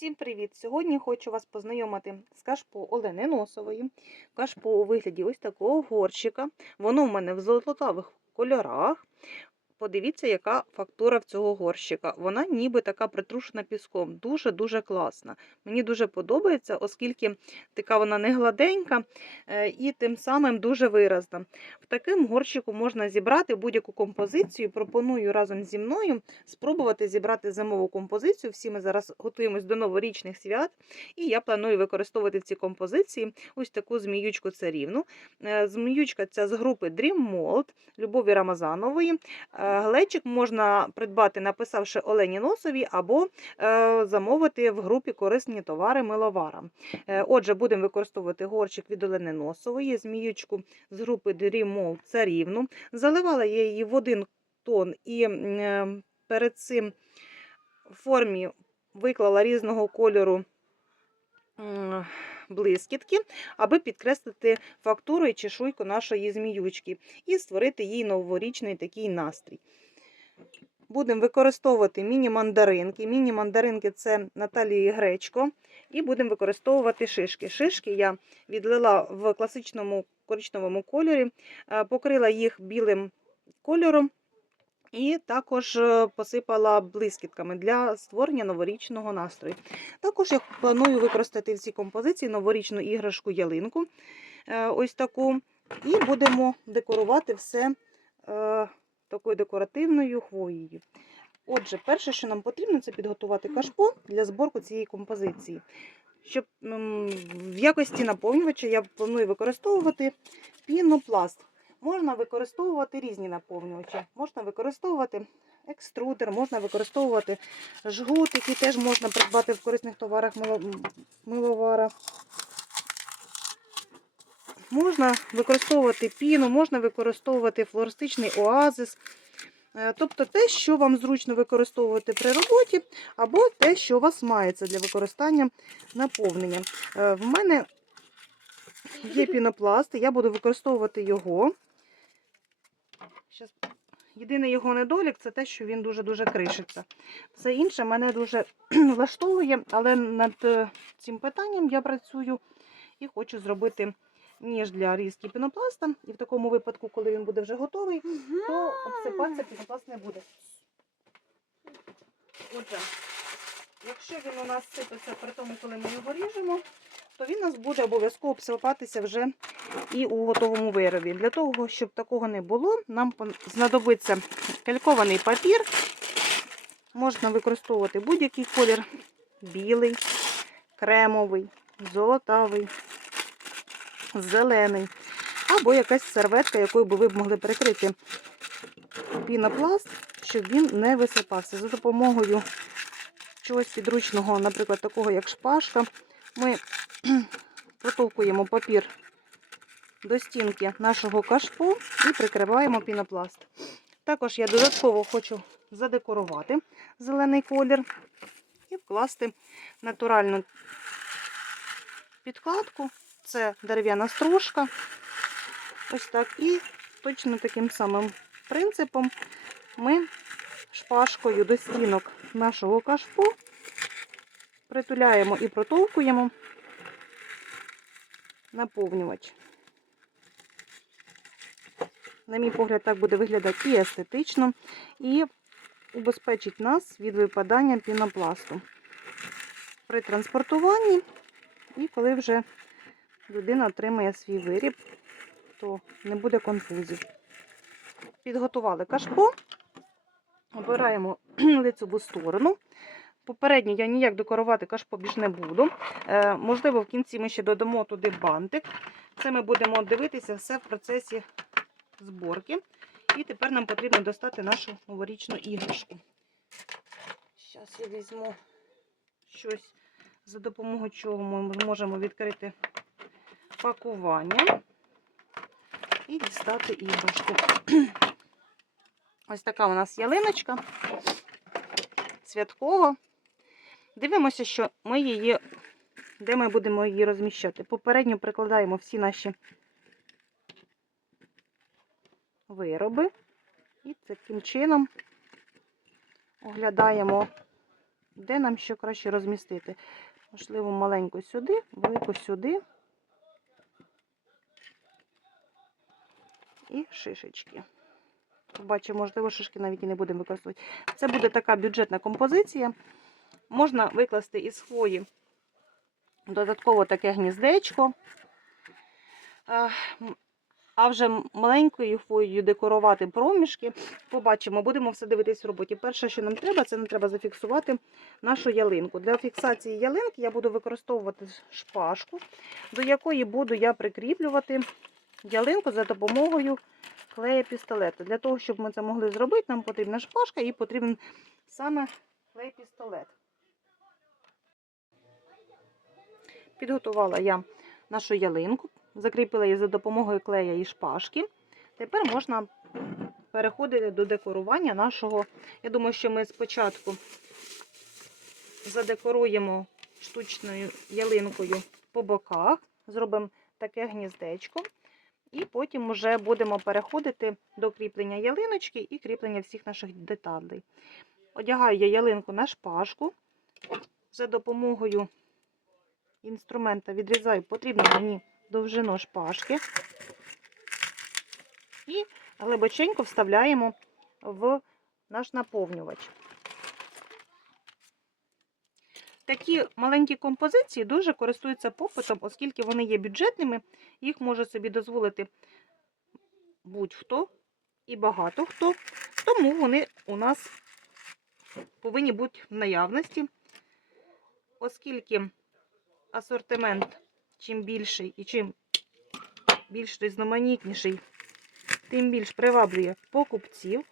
Всім привіт! Сьогодні хочу вас познайомити з кашпо Олени Носової. Кашпо у вигляді ось такого горщика. Воно в мене в золотавих кольорах. Подивіться, яка фактура в цього горщика. Вона ніби така притрушена піском. Дуже-дуже класна. Мені дуже подобається, оскільки така вона не гладенька е, і тим самим дуже виразна. В таким горщику можна зібрати будь-яку композицію. Пропоную разом зі мною спробувати зібрати зимову композицію. Всі ми зараз готуємось до новорічних свят, і я планую використовувати в цій композиції ось таку зміючку царівну. Е, Зміючка ця з групи Dream Mold Любові Рамазанової. Е, Глечик можна придбати, написавши Олені Носові, або е, замовити в групі корисні товари миловара. Е, Отже, будемо використовувати горщик від Олени Носової, зміючку з групи Dream царівну. Заливала я її в один тон і перед цим в формі виклала різного кольору блискітки, аби підкреслити фактуру і чешуйку нашої зміючки і створити їй новорічний такий настрій. Будемо використовувати міні-мандаринки. Міні-мандаринки це Наталії Гречко. І будемо використовувати шишки. Шишки я відлила в класичному коричневому кольорі, е, покрила їх білим кольором і також е, посипала блискітками для створення новорічного настрою. Також я планую використати в цій композиції новорічну іграшку ялинку. е, Ось таку. І будемо декорувати все е, такою декоративною хвоєю. Отже, перше, що нам потрібно, це підготувати кашпо для зборку цієї композиції. Щоб в якості наповнювача я планую використовувати пінопласт. Можна використовувати різні наповнювачі. Можна використовувати екструдер, можна використовувати жгут, який теж можна придбати в корисних товарах мило- миловара. Можна використовувати піну, можна використовувати флористичний оазис. Е, Тобто те, що вам зручно використовувати при роботі, або те, що у вас мається для використання наповнення. Е, В мене є пінопласт, я буду використовувати його. Щас. Єдиний його недолік це те, що він дуже-дуже кришиться. Все інше мене дуже влаштовує, але над е, цим питанням я працюю і хочу зробити ніж для різки пінопласта. І в такому випадку, коли він буде вже готовий, то обсипатися пінопласт не буде. Отже, якщо він у нас сипеться при тому, коли ми його ріжемо, то він у нас буде обов'язково обсипатися вже і у готовому виробі. Для того, щоб такого не було, нам знадобиться калькований папір. Можна використовувати будь-який колір: білий, кремовий, золотавий, зелений, або якась серветка, якою би ви б могли прикрити пінопласт, щоб він не висипався. За допомогою чогось підручного, наприклад, такого як шпажка, ми протовкуємо папір до стінки нашого кашпо і прикриваємо пінопласт. Також я додатково хочу задекорувати зелений колір і вкласти натуральну підкладку. Це дерев'яна стружка. Ось так. І точно таким самим принципом ми шпажкою до стінок нашого кашпо притуляємо і протовкуємо наповнювач. На мій погляд, так буде виглядати і естетично, і убезпечить нас від випадання пінопласту при транспортуванні. І коли вже людина отримає свій виріб, то не буде конфузів. Підготували кашпо, обираємо лицеву сторону. Попередньо я ніяк декорувати кашпо більш не буду. Е, можливо, в кінці ми ще додамо туди бантик. Це ми будемо дивитися все в процесі зборки. І тепер нам потрібно достати нашу новорічну іграшку. Зараз я візьму щось, за допомогою чого ми можемо відкрити пакування і дістати іграшку. Ось така у нас ялиночка святкова. Дивимося, що ми її, де ми будемо її розміщати. Попередньо прикладаємо всі наші вироби. І таким чином оглядаємо де нам що краще розмістити. Можливо, маленьку сюди, велику сюди. І шишечки. Побачимо, можливо, шишки навіть і не будемо використовувати. Це буде така бюджетна композиція. Можна викласти із хвої додатково таке гніздечко. А, вже маленькою хвоєю декорувати проміжки. Побачимо, будемо все дивитись в роботі. Перше, що нам треба, це нам треба зафіксувати нашу ялинку. Для фіксації ялинки я буду використовувати шпажку, до якої буду я прикріплювати ялинку за допомогою клея пістолету. Для того, щоб ми це могли зробити, нам потрібна шпажка і потрібен саме клей-пістолет. Підготувала я нашу ялинку, закріпила її за допомогою клея і шпажки. Тепер можна переходити до декорування нашого. Я думаю, що ми спочатку задекоруємо штучною ялинкою по боках, зробимо таке гніздечко. І потім вже будемо переходити до кріплення ялиночки і кріплення всіх наших деталей. Одягаю я ялинку на шпажку. За допомогою інструмента відрізаю потрібну мені довжину шпажки. І глибоченько вставляємо в наш наповнювач. Такі маленькі композиції дуже користуються попитом, оскільки вони є бюджетними, їх може собі дозволити будь-хто і багато хто. Тому вони у нас повинні бути в наявності, оскільки асортимент чим більший і чим більш різноманітніший, тим більш приваблює покупців.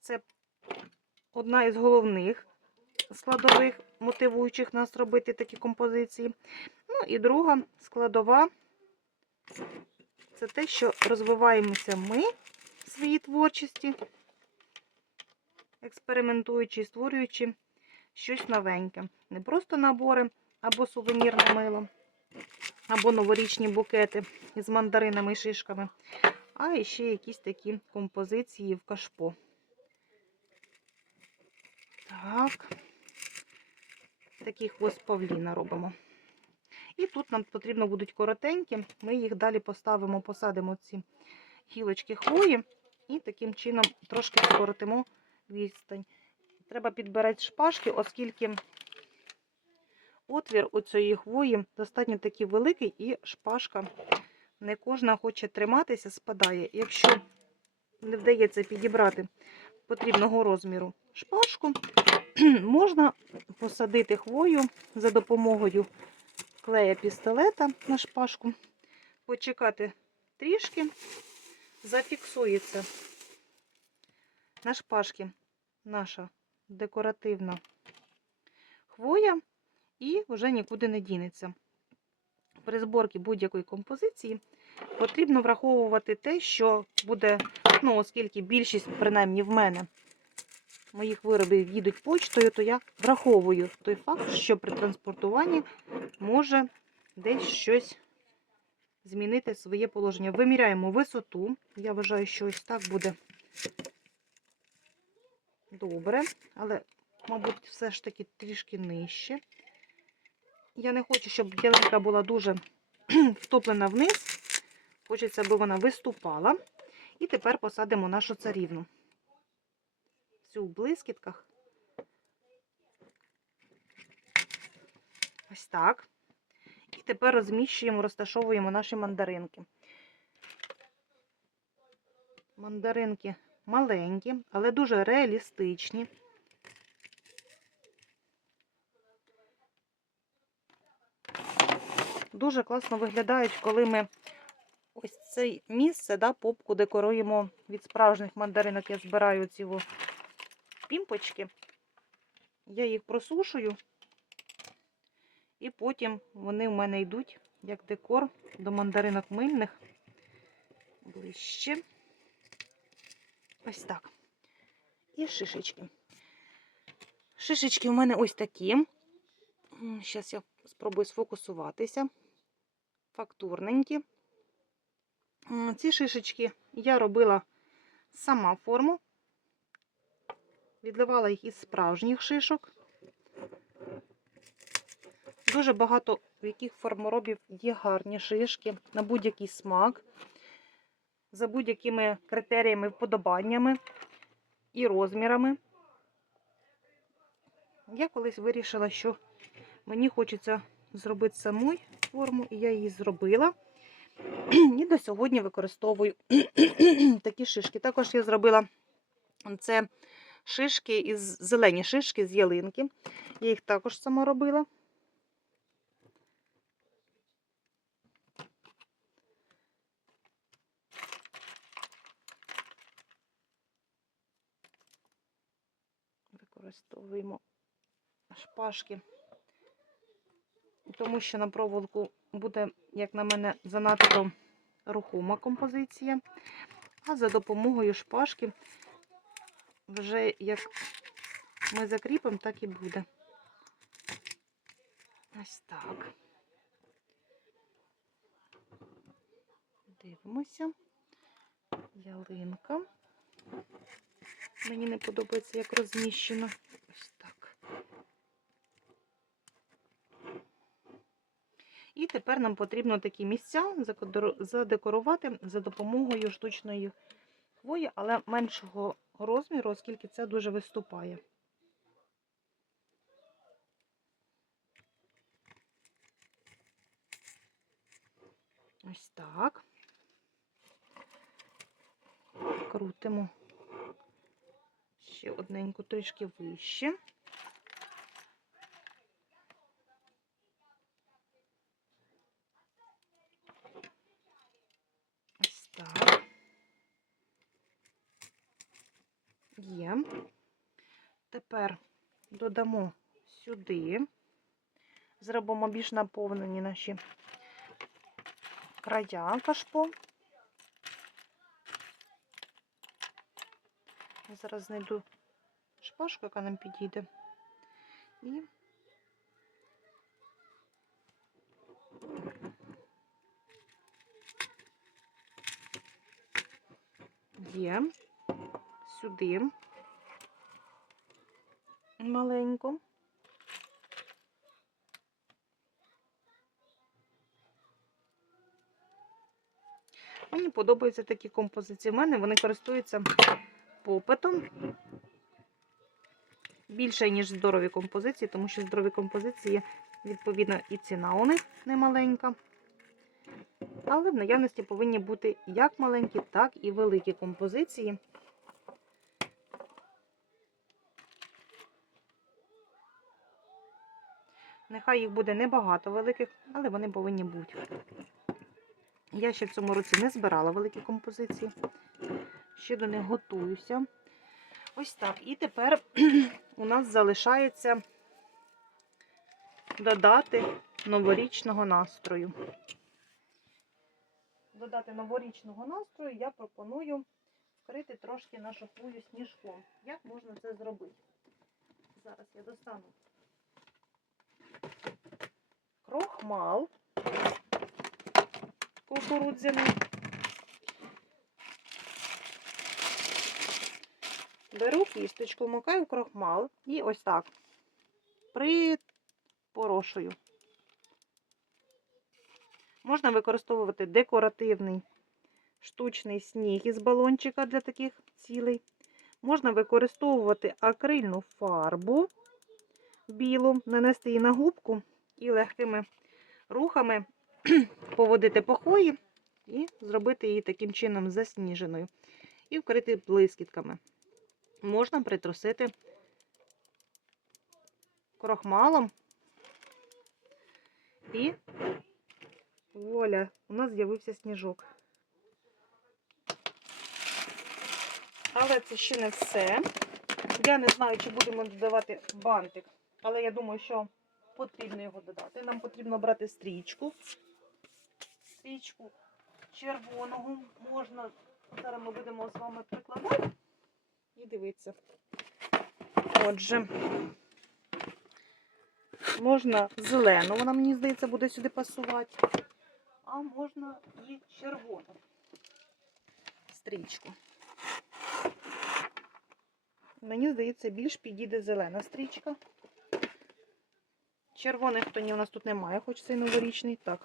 Це одна із головних складових, мотивуючих нас робити такі композиції. Ну і друга складова це те, що розвиваємося ми в своїй творчості, експериментуючи і створюючи щось новеньке. Не просто набори або сувенірне мило, або новорічні букети із мандаринами і шишками, а ще якісь такі композиції в кашпо. Так, такий хвост павліна робимо. І тут нам потрібно будуть коротенькі. Ми їх далі поставимо, посадимо ці гілочки хвої і таким чином трошки скоротимо відстань. Треба підбирати шпажки, оскільки отвір у цієї хвої достатньо такий великий, і шпажка не кожна хоче триматися, спадає. Якщо не вдається підібрати потрібного розміру шпажку, можна посадити хвою за допомогою клея пістолета на шпажку, почекати трішки, зафіксується на шпажці наша декоративна хвоя і вже нікуди не дінеться. При зборці будь-якої композиції потрібно враховувати те, що буде, ну, оскільки більшість, принаймні в мене, моїх виробів їдуть почтою, то я враховую той факт, що при транспортуванні може десь щось змінити своє положення. Виміряємо висоту. Я вважаю, що ось так буде добре, але, мабуть, все ж таки трішки нижче. Я не хочу, щоб ялинка була дуже втоплена вниз. Хочеться, аби вона виступала. І тепер посадимо нашу царівну. Всю в блискітках. Ось так. І тепер розміщуємо, розташовуємо наші мандаринки. Мандаринки маленькі, але дуже реалістичні. Дуже класно виглядають, коли ми ось це місце, да, попку декоруємо від справжніх мандаринок. Я збираю ці пімпочки. Я їх просушую, і потім вони в мене йдуть як декор до мандаринок мильних ближче. Ось так. І шишечки. Шишечки у мене ось такі. Зараз я спробую сфокусуватися. Фактурненькі. Ці шишечки я робила сама форму. відливала їх із справжніх шишок. Дуже багато в яких форморобів є гарні шишки на будь-який смак, за будь-якими критеріями, вподобаннями і розмірами. Я колись вирішила, що мені хочеться зробити самой форму, і я її зробила. І до сьогодні використовую такі шишки. Також я зробила це шишки із зелені шишки з ялинки. Я їх також сама робила. Використовуємо шпажки, тому що на проволоку буде, як на мене, занадто рухома композиція. А за допомогою шпажки вже як ми закріпимо, так і буде. Ось так. Дивимося. Ялинка. Мені не подобається, як розміщено. Ось так. І тепер нам потрібно такі місця задекорувати за допомогою штучної хвої, але меншого розміру, оскільки це дуже виступає. Ось так. Крутимо ще одненьку трішки вище. Ось так. Є. Тепер додамо сюди, зробимо більш наповнені наші края кашпо. Я зараз знайду шпажку, яка нам підійде. І є сюди маленько. Мені подобаються такі композиції. У мене вони користуються попитом більше, ніж здорові композиції, тому що здорові композиції, відповідно, і ціна у них немаленька. Але в наявності повинні бути як маленькі, так і великі композиції. Нехай їх буде небагато великих, але вони повинні бути. Я ще в цьому році не збирала великі композиції. Ще до них готуюся. Ось так. І тепер у нас залишається додати новорічного настрою. Додати новорічного настрою я пропоную вкрити трошки нашу хвою сніжком. Як можна це зробити? Зараз я достану крохмал кукурудзяний. Беру кісточку, макаю крохмал і ось так припорошую. Можна використовувати декоративний штучний сніг із балончика для таких цілей. Можна використовувати акрильну фарбу білу, нанести її на губку і легкими рухами поводити по хвої і зробити її таким чином засніженою. І вкрити блискітками. Можна притрусити крохмалом. І воля, у нас з'явився сніжок. Але це ще не все. Я не знаю, чи будемо додавати бантик, але я думаю, що потрібно його додати. Нам потрібно брати стрічку. Стрічку червоного можна. Зараз ми будемо з вами прикладати і дивитися. Отже, можна зелену, вона, мені здається, буде сюди пасувати, а можна і червону стрічку. Мені здається, більш підійде зелена стрічка. Червоних тонів у нас тут немає, хоч цей новорічний. Так.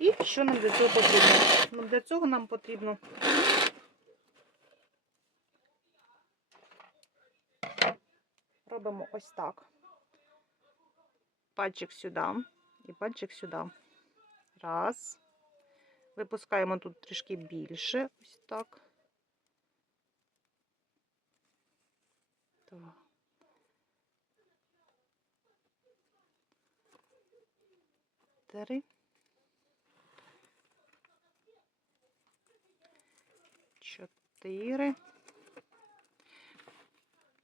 І що нам для цього потрібно? Ну, для цього нам потрібно робимо ось так. Пальчик сюди і пальчик сюди. Раз. Випускаємо тут трішки більше. Ось так. Два. Три. Чотири.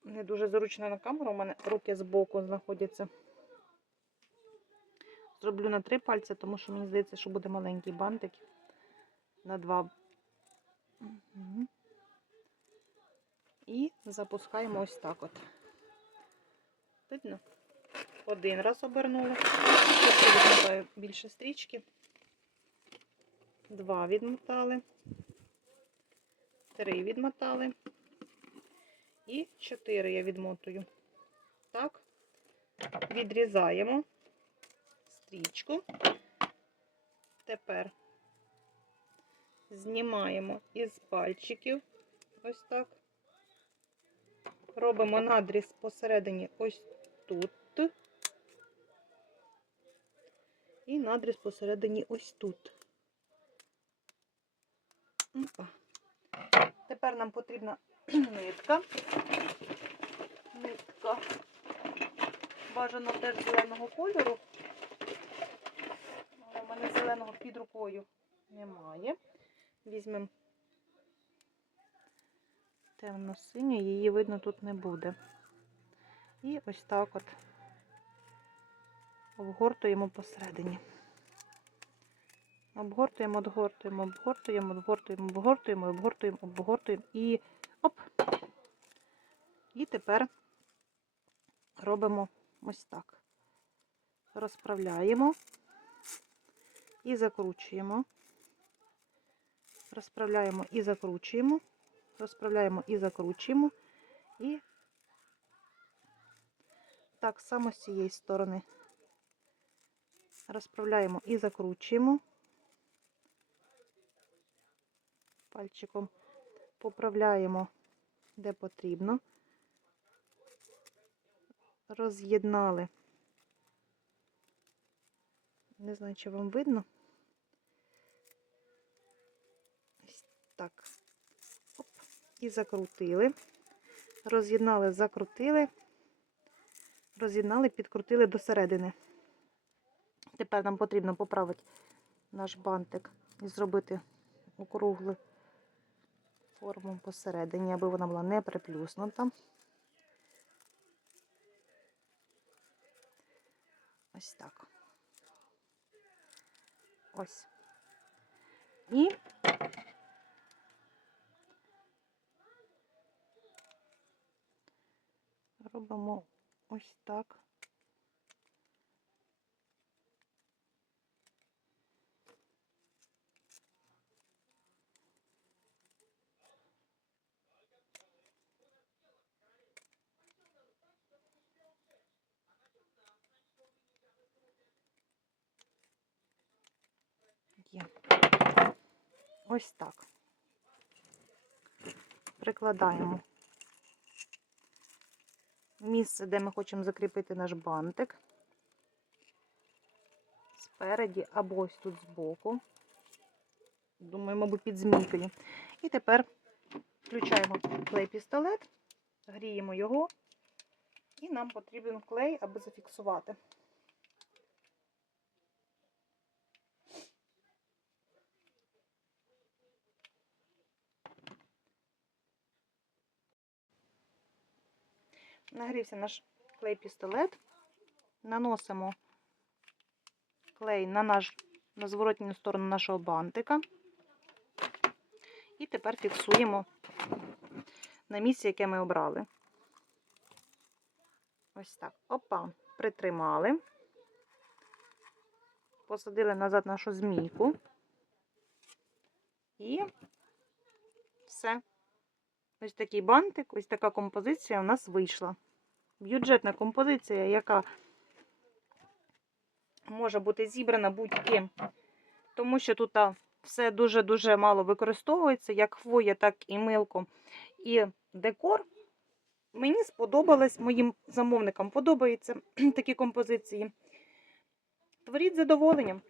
Не дуже зручно на камеру, у мене руки збоку знаходяться. Зроблю на три пальці, тому що мені здається, що буде маленький бантик. На два. І запускаємо ось так от. Видно? Один раз обернула. Відмотаю більше стрічки. Два відмотали. Три відмотали. І чотири я відмотую. Так. Відрізаємо стрічку. Тепер знімаємо із пальчиків. Ось так. Робимо надріз посередині ось тут. І надріз посередині ось тут. Опа. Тепер нам потрібна нитка. Нитка. Бажано теж зеленого кольору. Але в мене зеленого під рукою немає. Візьмемо темно-синю, її видно тут не буде. І ось так от обгортуємо посередині. Обгортуємо, обгортуємо, обгортуємо, обгортуємо, обгортуємо, обгортуємо, обгортуємо і оп! І тепер робимо ось так. Розправляємо і закручуємо. Розправляємо і закручуємо. Розправляємо і закручуємо. І так само з цієї сторони. Розправляємо і закручуємо. Пальчиком поправляємо, де потрібно. Роз'єднали. Не знаю, чи вам видно. Так. Оп. І закрутили. Роз'єднали, закрутили, роз'єднали, підкрутили до середини. Тепер нам потрібно поправити наш бантик і зробити округлу форму посередині, аби вона була не приплюснута. Ось так. Ось. І робимо ось так. Є. Ось так. Прикладаємо місце, де ми хочемо закріпити наш бантик. Спереді або ось тут збоку. Думаю, мабуть, під змійкою. І тепер включаємо клей-пістолет, гріємо його, і нам потрібен клей, аби зафіксувати. Нагрівся наш клей-пістолет, наносимо клей на наш, на зворотню сторону нашого бантика. І тепер фіксуємо на місці, яке ми обрали. Ось так. Опа, притримали. Посадили назад нашу змійку. І все. Ось такий бантик, ось така композиція у нас вийшла. Бюджетна композиція, яка може бути зібрана будь-ким, тому що тут все дуже-дуже мало використовується, як хвоя, так і милко, і декор. Мені сподобалось, моїм замовникам подобаються такі композиції. Творіть задоволенням.